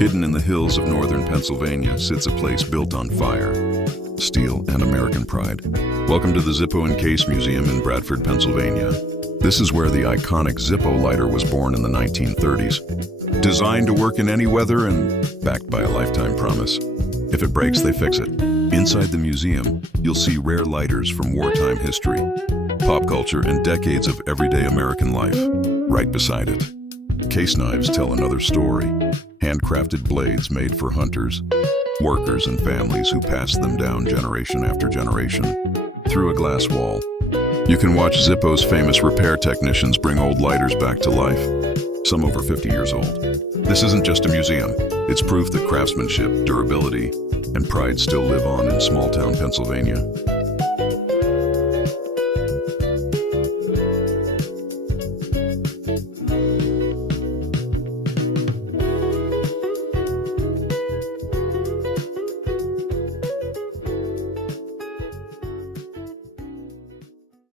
Hidden in the hills of northern Pennsylvania sits a place built on fire, steel, and American pride. Welcome to the Zippo and Case Museum in Bradford, Pennsylvania. This is where the iconic Zippo lighter was born in the 1930s. Designed to work in any weather and backed by a lifetime promise. If it breaks, they fix it. Inside the museum, you'll see rare lighters from wartime history, pop culture, and decades of everyday American life. Right beside it, case knives tell another story. Handcrafted blades made for hunters, workers, and families who pass them down generation after generation. Through a glass wall, you can watch Zippo's famous repair technicians bring old lighters back to life, some over 50 years old. This isn't just a museum. It's proof that craftsmanship, durability, and pride still live on in small-town Pennsylvania.